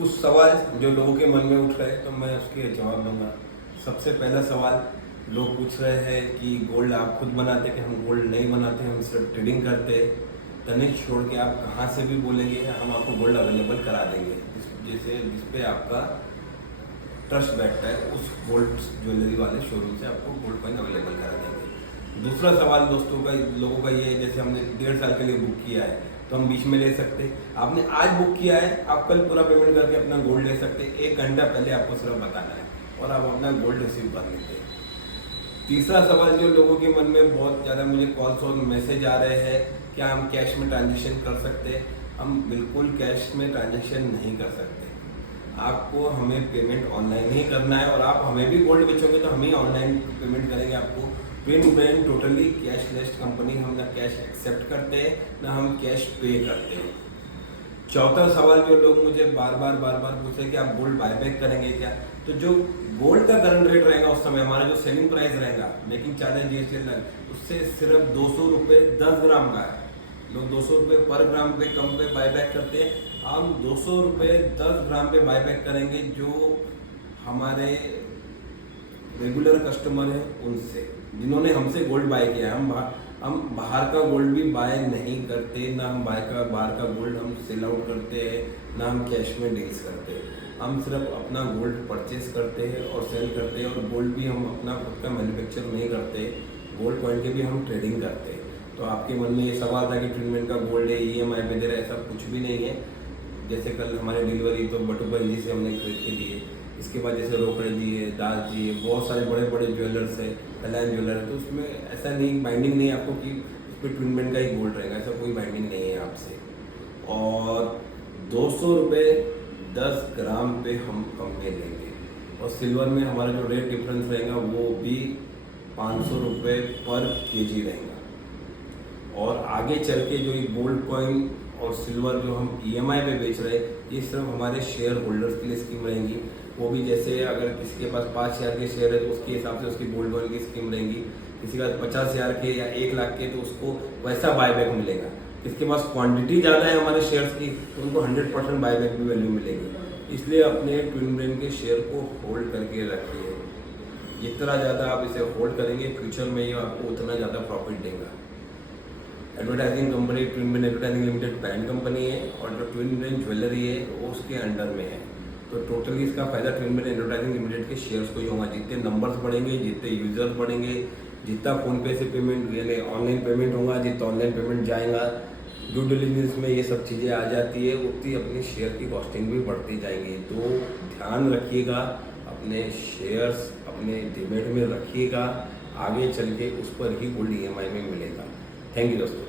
कुछ सवाल जो लोगों के मन में उठ रहे हैं तो मैं उसके जवाब दूंगा। सबसे पहला सवाल लोग पूछ रहे हैं कि गोल्ड आप खुद बनाते कि हम गोल्ड नहीं बनाते, हम सिर्फ ट्रेडिंग करते हैं। तनिक छोड़ के आप कहाँ से भी बोलेंगे हम आपको गोल्ड अवेलेबल करा देंगे, जिस पे आपका ट्रस्ट बैठता है उस गोल्ड ज्वेलरी वाले शोरूम से आपको गोल्ड कॉइन अवेलेबल करा देंगे। दूसरा सवाल दोस्तों का लोगों का ये है, जैसे हमने 1.5 साल के लिए बुक किया है तो हम बीच में ले सकते हैं। आपने आज बुक किया है, आप कल पूरा पेमेंट करके अपना गोल्ड ले सकते हैं। 1 घंटा पहले आपको सिर्फ बताना है और आप अपना गोल्ड रिसीव कर लेते हैं। तीसरा सवाल जो लोगों के मन में बहुत ज़्यादा मुझे कॉल्स और मैसेज आ रहे हैं, क्या हम कैश में ट्रांजेक्शन कर सकते हैं? हम बिल्कुल कैश में ट्रांजेक्शन नहीं कर सकते। आपको हमें पेमेंट ऑनलाइन ही करना है और आप हमें भी गोल्ड बेचोगे तो हम ही ऑनलाइन पेमेंट करेंगे आपको। Twin brand totally cashless company, हम ना कैश एक्सेप्ट करते हैं ना हम कैश पे करते हैं। चौथा सवाल जो लोग मुझे बार बार पूछ रहे हैं कि आप गोल्ड बायबैक करेंगे क्या? तो जो गोल्ड का करंट रेट रहेगा उस समय हमारा जो सेलिंग प्राइस रहेगा, मेकिंग चार्ज जीएसटी उससे सिर्फ 200 रुपये 10 ग्राम का है। लोग 200 रुपये पर ग्राम पे कम पे बायबैक करते हैं, हम 200 रुपये 10 ग्राम पे बायबैक करेंगे। जो हमारे रेगुलर कस्टमर हैं उनसे, जिन्होंने हमसे गोल्ड बाय किया है, हम बाहर का गोल्ड भी बाय नहीं करते, ना हम बाहर का गोल्ड हम सेल आउट करते हैं, ना हम कैश में डील्स करते हैं। हम सिर्फ अपना गोल्ड परचेस करते हैं और सेल करते हैं, और गोल्ड भी हम अपना खुद का मैन्युफैक्चर नहीं करते, गोल्ड कॉइन की भी हम ट्रेडिंग करते हैं। तो आपके मन में ये सवाल था कि ट्रीटमेंट का गोल्ड है EMI पे दे रहा है, ऐसा कुछ भी नहीं है। जैसे कल हमारे डिलीवरी तो बटुपर जी से हमने खरीद के दिए, इसके बाद जैसे रोकड़े जी है, दास जी है, बहुत सारे बड़े बड़े ज्वेलर्स है, कल्याण ज्वेलर है, तो उसमें ऐसा नहीं बाइंडिंग नहीं है आपको कि उस पर ट्विन का ही गोल्ड रहेगा, ऐसा कोई बाइंडिंग नहीं है आपसे। और 200 रुपये 10 ग्राम पे हम कम में लेंगे, और सिल्वर में हमारा जो रेट डिफरेंस रहेगा वो भी 500 रुपये पर केजी रहेगा। और आगे चल के जो ये गोल्ड कॉइन और सिल्वर जो हम EMI पे बेच रहे हैं, ये सिर्फ हमारे शेयर होल्डर्स के लिए स्कीम रहेंगी। वो भी जैसे अगर किसी के पास 5,000 के शेयर है तो उसके हिसाब से उसकी गोल्ड कॉइन की स्कीम रहेंगी। किसी के पास 50,000 के या 1 लाख के तो उसको वैसा बायबैक मिलेगा। किसके पास क्वांटिटी ज़्यादा है हमारे शेयर्स की तो उनको 100% बायबैक भी वैल्यू मिलेगी। इसलिए अपने ट्विन ब्रेन के शेयर को होल्ड करके रखिए। जितना ज़्यादा आप इसे होल्ड करेंगे फ्यूचर में ये आपको उतना ज़्यादा प्रॉफिट देगा। Advertising company twin brain advertising limited parent company है, और जो ट्विन ब्रेन ज्वेलरी है वो उसके अंडर में है। तो टोटली इसका फायदा ट्विन ब्रेन एडवर्टाइजिंग लिमिटेड के शेयर्स को ही होगा। जितने नंबर्स बढ़ेंगे, जितने यूजर्स बढ़ेंगे, जितना फ़ोनपे से पेमेंट यानी ऑनलाइन पेमेंट होगा, जितना ऑनलाइन पेमेंट जाएगा, ड्यू डिलिजेंस में ये सब चीज़ें आ जाती है, उतनी अपनी शेयर की कॉस्टिंग भी बढ़ती जाएंगी। तो ध्यान रखिएगा, अपने शेयर्स अपने डिमेट में रखिएगा, आगे चल के उस पर ही गोल्ड EMI में मिलेगा। थैंक यू दोस्तों।